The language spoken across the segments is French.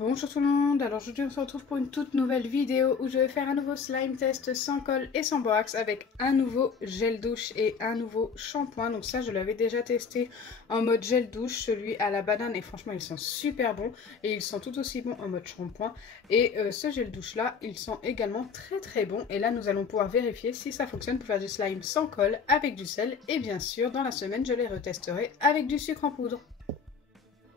Bonjour tout le monde, alors aujourd'hui on se retrouve pour une toute nouvelle vidéo où je vais faire un nouveau slime test sans colle et sans borax avec un nouveau gel douche et un nouveau shampoing. Donc ça je l'avais déjà testé en mode gel douche, celui à la banane, et franchement ils sont super bons et ils sont tout aussi bons en mode shampoing. Et ce gel douche là, ils sont également très bons, et là nous allons pouvoir vérifier si ça fonctionne pour faire du slime sans colle avec du sel, et bien sûr dans la semaine je les retesterai avec du sucre en poudre.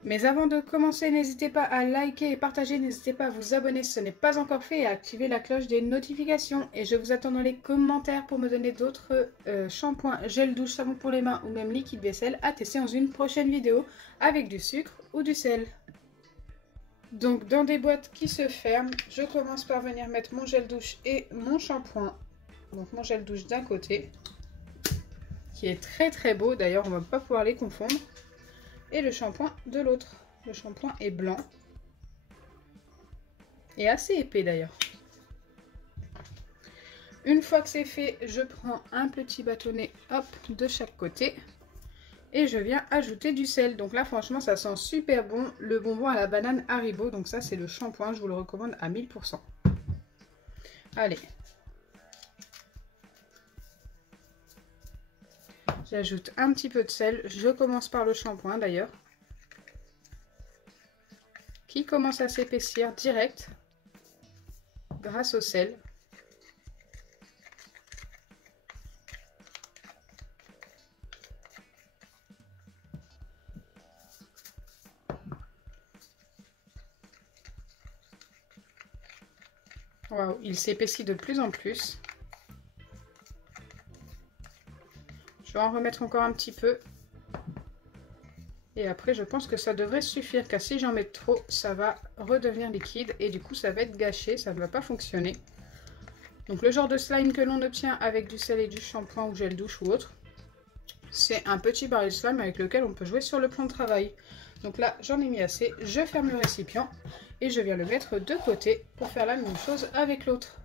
Mais avant de commencer, n'hésitez pas à liker et partager, n'hésitez pas à vous abonner si ce n'est pas encore fait et à activer la cloche des notifications. Et je vous attends dans les commentaires pour me donner d'autres shampoings, gel douche, savon pour les mains ou même liquide vaisselle à tester dans une prochaine vidéo avec du sucre ou du sel. Donc dans des boîtes qui se ferment, je commence par venir mettre mon gel douche et mon shampoing. Donc mon gel douche d'un côté, qui est très beau, d'ailleurs on ne va pas pouvoir les confondre. Et le shampoing de l'autre. Le shampoing est blanc. Et assez épais d'ailleurs. Une fois que c'est fait, je prends un petit bâtonnet, hop, de chaque côté. Et je viens ajouter du sel. Donc là, franchement, ça sent super bon. Le bonbon à la banane Haribo. Donc ça, c'est le shampoing. Je vous le recommande à 1000%. Allez. J'ajoute un petit peu de sel. Je commence par le shampoing d'ailleurs, qui commence à s'épaissir direct grâce au sel. Waouh, il s'épaissit de plus en plus. Je vais en remettre encore un petit peu. Et après, je pense que ça devrait suffire, car si j'en mets trop, ça va redevenir liquide. Et du coup, ça va être gâché, ça ne va pas fonctionner. Donc le genre de slime que l'on obtient avec du sel et du shampoing ou gel douche ou autre, c'est un petit baril de slime avec lequel on peut jouer sur le plan de travail. Donc là, j'en ai mis assez. Je ferme le récipient et je viens le mettre de côté pour faire la même chose avec l'autre.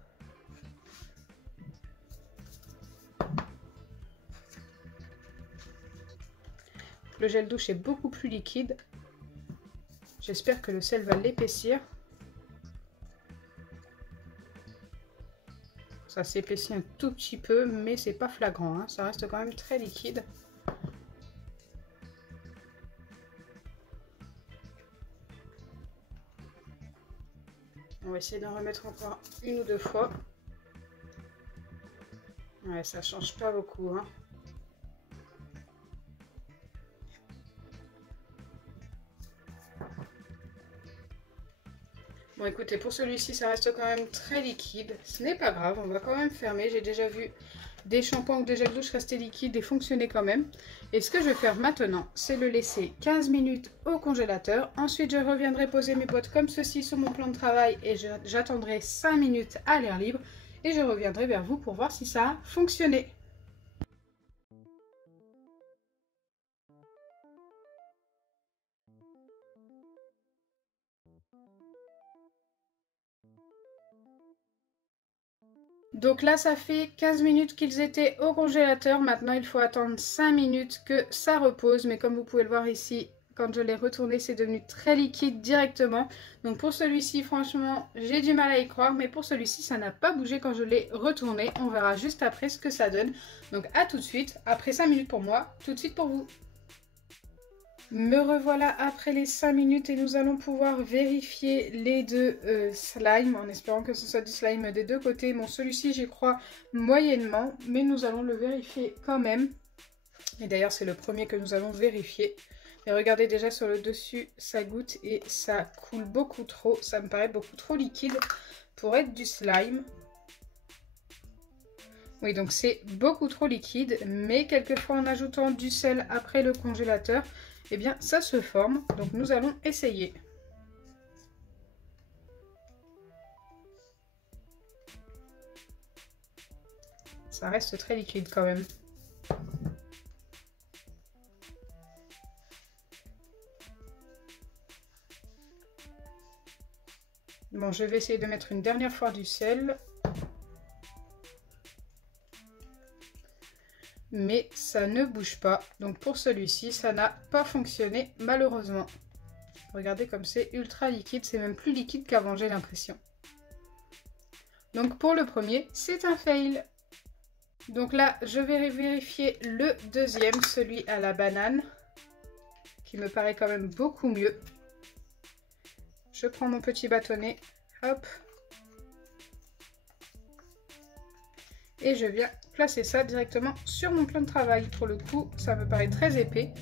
Le gel douche est beaucoup plus liquide. J'espère que le sel va l'épaissir. Ça s'épaissit un tout petit peu, mais c'est pas flagrant, hein. Ça reste quand même très liquide. On va essayer d'en remettre encore une ou deux fois. Ouais, ça change pas beaucoup, hein. Bon, écoutez, pour celui-ci, ça reste quand même très liquide. Ce n'est pas grave, on va quand même fermer. J'ai déjà vu des shampoings ou des gels douche rester liquides et fonctionner quand même. Et ce que je vais faire maintenant, c'est le laisser 15 minutes au congélateur. Ensuite, je reviendrai poser mes boîtes comme ceci sur mon plan de travail et j'attendrai 5 minutes à l'air libre. Et je reviendrai vers vous pour voir si ça a fonctionné. Donc là, ça fait 15 minutes qu'ils étaient au congélateur. Maintenant, il faut attendre 5 minutes que ça repose. Mais comme vous pouvez le voir ici, quand je l'ai retourné, c'est devenu très liquide directement. Donc pour celui-ci, franchement, j'ai du mal à y croire. Mais pour celui-ci, ça n'a pas bougé quand je l'ai retourné. On verra juste après ce que ça donne. Donc à tout de suite. Après 5 minutes pour moi, tout de suite pour vous. Me revoilà après les 5 minutes et nous allons pouvoir vérifier les deux slimes en espérant que ce soit du slime des deux côtés. Bon, celui-ci j'y crois moyennement, mais nous allons le vérifier quand même. Et d'ailleurs c'est le premier que nous allons vérifier. Et regardez déjà sur le dessus, ça goutte et ça coule beaucoup trop. Ça me paraît beaucoup trop liquide pour être du slime. Oui, donc c'est beaucoup trop liquide, mais quelquefois en ajoutant du sel après le congélateur, eh bien ça se forme. Donc nous allons essayer. Ça reste très liquide quand même. Bon, je vais essayer de mettre une dernière fois du sel. Mais ça ne bouge pas. Donc pour celui-ci, ça n'a pas fonctionné malheureusement. Regardez comme c'est ultra liquide, c'est même plus liquide qu'avant, j'ai l'impression. Donc pour le premier, c'est un fail. Donc là, je vais vérifier le deuxième, celui à la banane, qui me paraît quand même beaucoup mieux. Je prends mon petit bâtonnet, hop. Et je viens placer ça directement sur mon plan de travail. Pour le coup, ça me paraît très épais.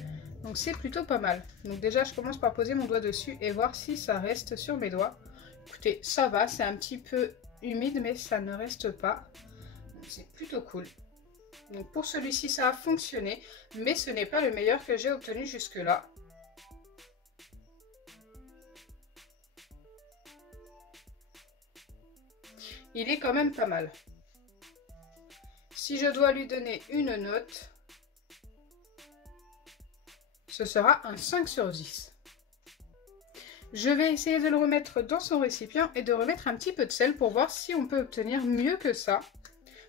Donc c'est plutôt pas mal. Donc déjà, je commence par poser mon doigt dessus et voir si ça reste sur mes doigts. Écoutez, ça va, c'est un petit peu humide, mais ça ne reste pas. Donc c'est plutôt cool. Donc pour celui-ci, ça a fonctionné, mais ce n'est pas le meilleur que j'ai obtenu jusque-là. Il est quand même pas mal. Si je dois lui donner une note, ce sera un 5 sur 10. Je vais essayer de le remettre dans son récipient et de remettre un petit peu de sel pour voir si on peut obtenir mieux que ça.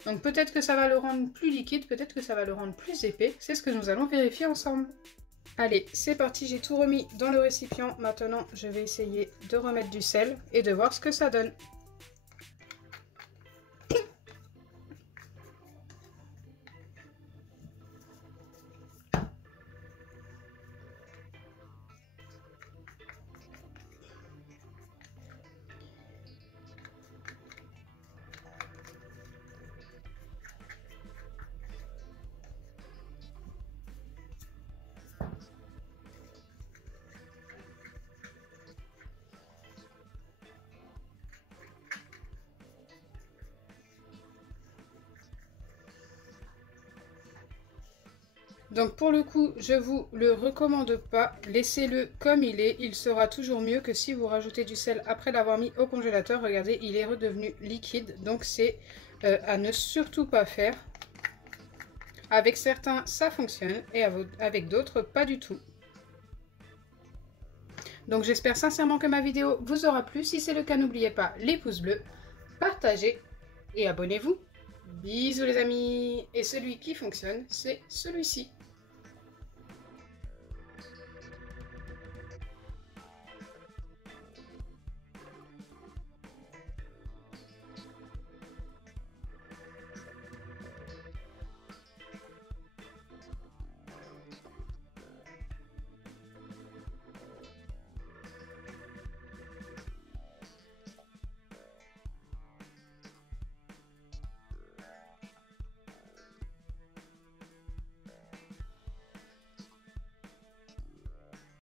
Donc peut-être que ça va le rendre plus liquide, peut-être que ça va le rendre plus épais. C'est ce que nous allons vérifier ensemble. Allez, c'est parti, j'ai tout remis dans le récipient. Maintenant, je vais essayer de remettre du sel et de voir ce que ça donne. Donc pour le coup, je vous le recommande pas, laissez-le comme il est, il sera toujours mieux que si vous rajoutez du sel après l'avoir mis au congélateur. Regardez, il est redevenu liquide, donc c'est à ne surtout pas faire. Avec certains, ça fonctionne, et avec d'autres, pas du tout. Donc j'espère sincèrement que ma vidéo vous aura plu. Si c'est le cas, n'oubliez pas les pouces bleus, partagez et abonnez-vous. Bisous les amis. Et celui qui fonctionne, c'est celui-ci.